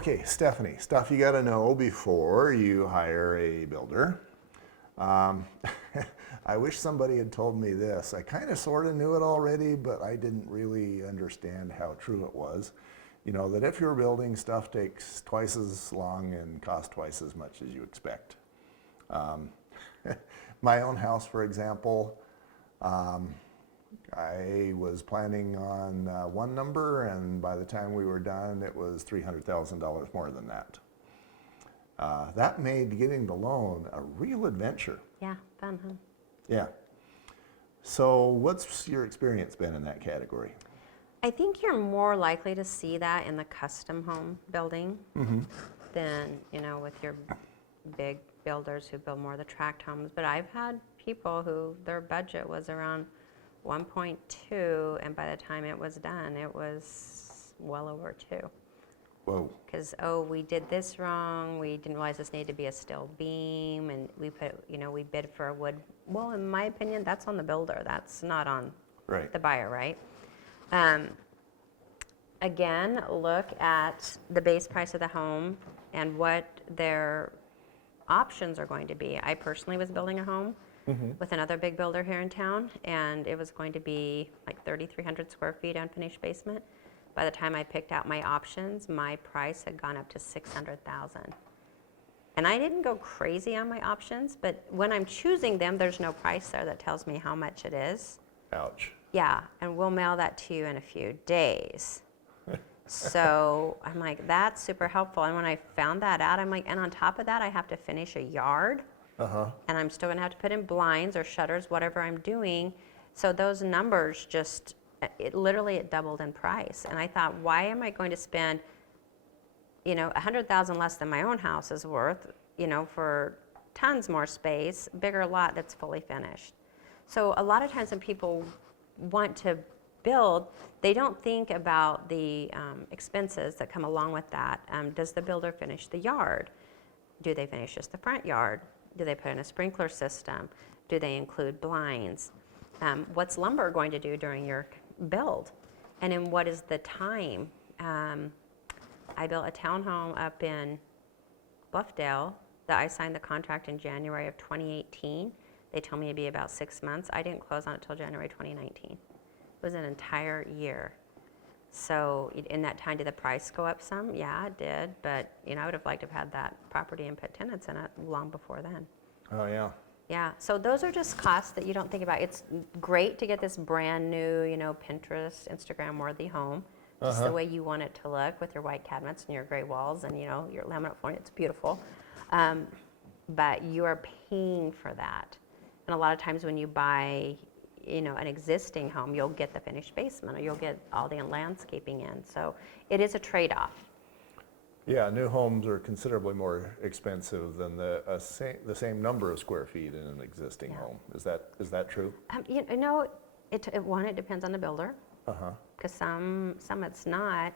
Okay, Stephanie, stuff you got to know before you hire a builder. Um, I wish somebody had told me this. I kind of sort of knew it already, but I didn't really understand how true it was. You know, that if you're building, stuff takes twice as long and costs twice as much as you expect. Um, my own house, for example, I was planning on one number, and by the time we were done, it was $300,000 more than that. That made getting the loan a real adventure. Yeah, fun, huh? Yeah. So what's your experience been in that category? I think you're more likely to see that in the custom home building than, with your big builders who build more of the tract homes. But I've had people who their budget was around 1.2, and by the time it was done, it was well over 2. Whoa. Because, we did this wrong, we didn't realize this needed to be a steel beam, and we bid for a wood. Well, in my opinion, that's on the builder. That's not on Right. the buyer, right? Again, look at the base price of the home and what their options are going to be. I personally was building a home with another big builder here in town, and it was going to be like 3,300 square feet unfinished basement. By the time I picked out my options, my price had gone up to $600,000. And I didn't go crazy on my options, but when I'm choosing them, there's no price there that tells me how much it is. Ouch. Yeah, and we'll mail that to you in a few days. So I'm like, that's super helpful. And when I found that out, I'm like, and on top of that, I have to finish a yard. And I'm still gonna have to put in blinds or shutters, whatever I'm doing. So those numbers just, it doubled in price. And I thought, why am I going to spend, $100,000 less than my own house is worth, for tons more space, bigger lot that's fully finished. So a lot of times when people want to build, they don't think about the expenses that come along with that. Does the builder finish the yard? Do they finish just the front yard? Do they put in a sprinkler system? Do they include blinds? What's lumber going to do during your build? And then what is the time? I built a townhome up in Bluffdale that I signed the contract in January of 2018. They told me it'd be about 6 months. I didn't close on it until January 2019. It was an entire year. So in that time, did the price go up some? Yeah, it did. But, I would have liked to have had that property and put tenants in it long before then. Oh, yeah. Yeah, so those are just costs that you don't think about. It's great to get this brand new, Pinterest, Instagram-worthy home, just the way you want it to look with your white cabinets and your gray walls and, your laminate flooring. It's beautiful. But you are paying for that. And a lot of times when you buy, an existing home, you'll get the finished basement or you'll get all the landscaping in. So it is a trade-off. Yeah, new homes are considerably more expensive than the same number of square feet in an existing home. Is that true? It depends on the builder. Because some it's not.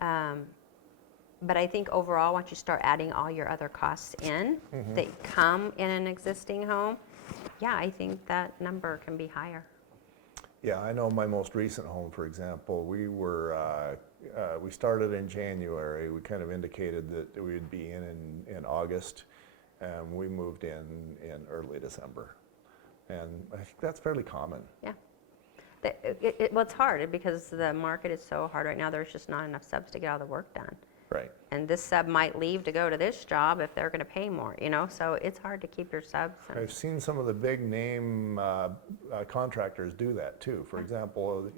But I think overall, once you start adding all your other costs in that come in an existing home, yeah, I think that number can be higher. Yeah, I know my most recent home, for example, we started in January. We kind of indicated that we would be in August, and we moved in early December. And I think that's fairly common. Yeah. Well, it's hard because the market is so hard right now. There's just not enough subs to get all the work done. Right. And this sub might leave to go to this job if they're going to pay more, so it's hard to keep your subs. I've seen some of the big name contractors do that too. For example,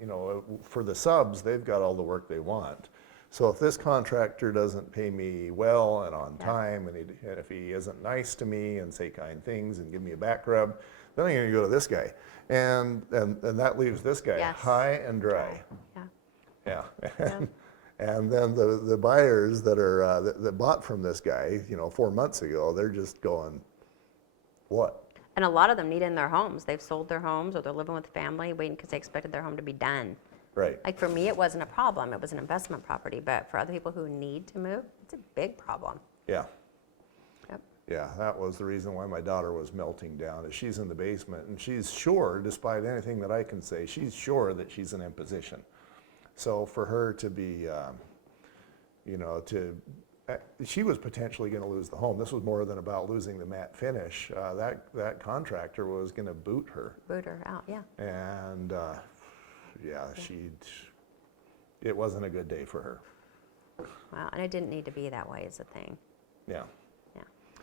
for the subs, they've got all the work they want. So if this contractor doesn't pay me well and on time, and if he isn't nice to me and say kind things and give me a back rub, then I'm going to go to this guy. And that leaves this guy high and dry. Yeah. And then the buyers that bought from this guy, 4 months ago, they're just going, what? And a lot of them need in their homes. They've sold their homes or they're living with family, waiting because they expected their home to be done. Right. Like for me, it wasn't a problem. It was an investment property. But for other people who need to move, it's a big problem. Yeah. Yep. Yeah, that was the reason why my daughter was melting down. Is she's in the basement, and she's sure, despite anything that I can say, she's sure that she's in imposition. So for her to be, to she was potentially going to lose the home. This was more than about losing the matte finish. That contractor was going to boot her. Boot her out, yeah. And yeah, it wasn't a good day for her. Well, and it didn't need to be that way is the thing. Yeah.